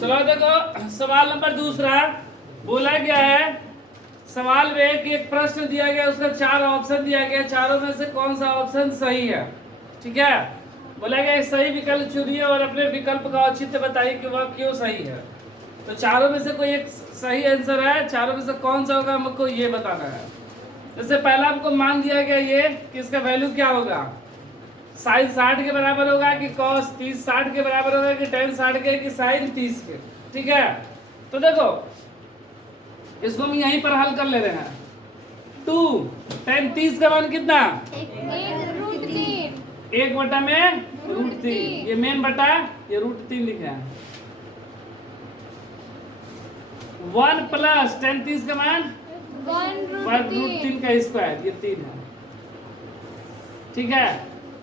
चलो देखो सवाल नंबर दूसरा बोला गया है। सवाल में कि एक प्रश्न दिया गया, उसका 4 ऑप्शन दिया गया, चारों में से कौन सा ऑप्शन सही है। ठीक है, बोला गया सही विकल्प चुनिए और अपने विकल्प का औचित्य बताइए कि वह क्यों सही है। तो चारों में से कोई एक सही आंसर है, चारों में से कौन सा होगा हमको ये बताना है। जैसे पहला हमको मान दिया गया ये कि इसका वैल्यू क्या होगा, साइन 60 के बराबर होगा कि कॉस 30 60 के बराबर होगा कि टेन 60 के कि साइन 30 के। ठीक है, तो देखो इसको हम यहीं पर हल कर ले रहे हैं। 2 टेन 30 का मान कितना, 1 बटा में √3, ये मेन बटा ये √3 लिखे हैं। 1 प्लस टेन 30 का मान 1√3 का स्क्वायर, ये 3 है। ठीक है,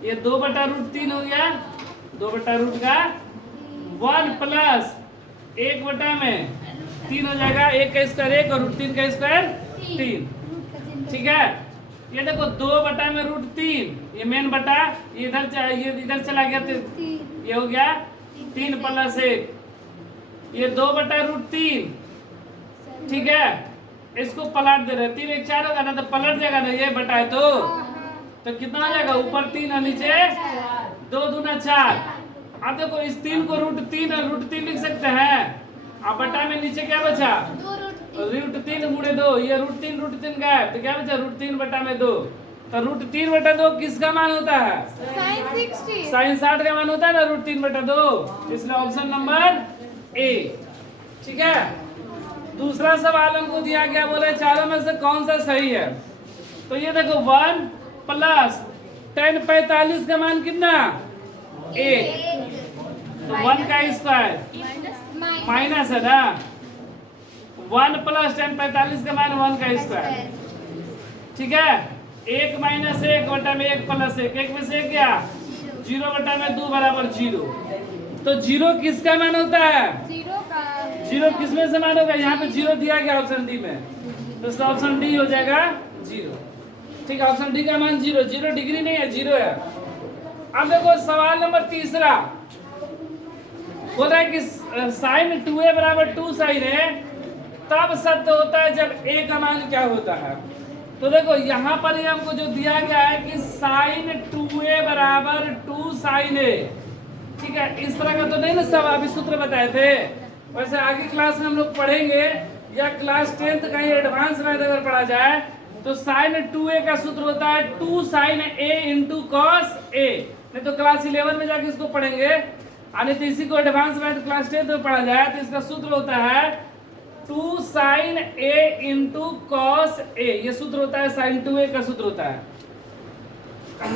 ये 2 बटा √3 हो गया, 2 बटा रूट का 1 प्लस 1 बटा में 3 हो जाएगा, 1 का स्क्वायर 1 और √3 का स्क्वायर 3। ठीक है, ये देखो 2 बटा में √3, ये मेन बटा ये इधर चला गया, ये हो गया 3 प्लस 1, ये 2 बटा √3। ठीक है, इसको पलट दे रहे, 3 1 4 होगा ना, तो पलट जाएगा ना, ये बटा है तो कितना हो जाएगा, ऊपर 3 और नीचे 2 दूना 4। अब देखो इस 3 को √3 और √3 लिख सकते हैं। अब बटा में नीचे क्या बचा, √3 गुणे 2, ये √3 गया तो क्या बचा √3 बटा में 2। तो √3 बटा 2 किसका मान होता है, साइन 60 का मान होता है ना √3 बटा 2, इसलिए ऑप्शन नंबर ए। ठीक है, दूसरा सवाल हमको दिया गया, बोले चारों में से कौन सा सही है। तो ये देखो 1 प्लस टेन 45 का मान कितना, 1, तो 1 का स्क्वायर माइनस है ना, 1 प्लस टेन 45 का मान 1 का स्क्वायर। ठीक है, 1 माइनस 1 बटा में 1 प्लस 1, 1 में से 1 गया, 0 बटा में 2 बराबर 0। तो 0 किसका मान होता है, 0 किसमें से मान होगा, यहाँ पे 0 दिया गया ऑप्शन डी में, तो इसका ऑप्शन डी हो जाएगा 0। ठीक है, ऑप्शन डी का मान 0, 0 डिग्री नहीं है, 0 है। अब देखो सवाल नंबर तीसरा बोल रहा है कि साइन 2a बराबर 2 साइन है तब सत्य होता है जब a का मान क्या होता है। तो देखो यहाँ पर ही हमको जो दिया गया है कि साइन 2a बराबर 2 साइन a। ठीक है, इस तरह का तो नहीं ना सब अभी सूत्र बताए थे, वैसे आगे क्लास में हम लोग पढ़ेंगे या क्लास 10th कहीं एडवांस मैथ अगर पढ़ा जाए तो साइन 2a का सूत्र होता है 2 sine a into cos a। नहीं तो क्लास 11 में जाके इसको पढ़ेंगे, यानी तो इसी को एडवांस मैथ क्लास 10th में पढ़ा जाए तो इसका सूत्र होता है 2 sine a into cos a। ये सूत्र होता है साइन 2a का सूत्र होता है,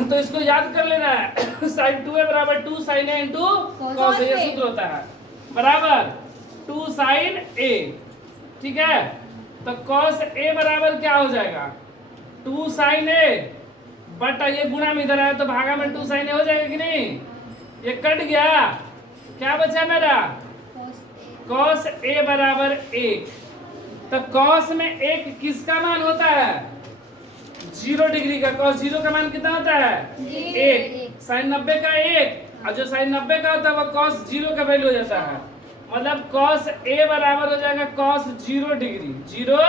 तो इसको याद कर लेना है। साइन 2a बराबर 2 sine a into cos a, ये सूत्र होता है बराबर 2 साइन a। ठीक है, तो cos a बराबर क्या हो जाएगा, 2 साइन a बटा ये गुणा में इधर आया तो भागा में 2 साइन a हो जाएगा कि नहीं, ये कट गया, क्या बचा मेरा cos a बराबर 1। तो cos में 1 किसका मान होता है, 0 डिग्री का। cos 0 का मान कितना होता है 1, साइन 90 का 1, और जो साइन 90 का होता है वो cos 0 का वैल्यू हो जाता है, मतलब cos a बराबर हो जाएगा cos 0 डिग्री 0,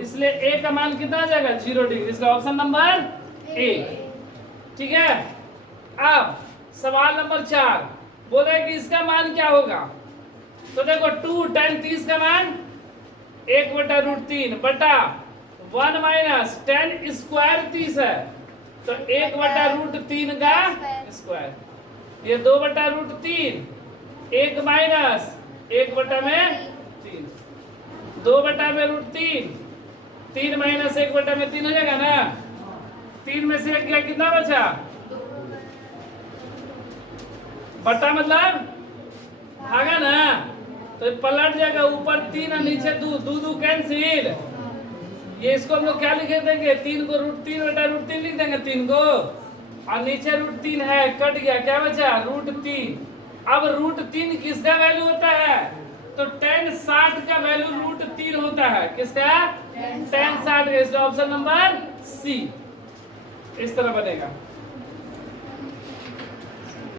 इसलिए a का मान कितना हो जाएगा 0 डिग्री, इसका ऑप्शन नंबर ए। ठीक है, अब सवाल नंबर 4 बोल रहे हैं कि इसका मान क्या होगा। तो देखो 2 tan 30 का मान 1 बटा √3 बटा 1 माइनस tan स्क्वायर 30 है, तो 1 बटा √3 का स्क्वायर, ये 2 बटा √3, 1 माइनस 1 बटा में 3, 2 बटा में √3, 3 माइनस 1 बटा में 3 हो जाएगा ना, 3 में से 1 गया, कितना बचा, बटा मतलब भागा ना, तो पलट जाएगा, ऊपर 3 और नीचे 2, 2 कैंसिल। ये इसको हम लोग क्या लिख देंगे, 3 को √3 बटा √3 लिख देंगे, 3 को, और नीचे √3 है, कट गया, क्या बचा √3। अब √3 किसका वैल्यू होता है, तो tan 60 का वैल्यू √3 होता है, किसका tan 60 का, इसका ऑप्शन नंबर सी इस तरह बनेगा।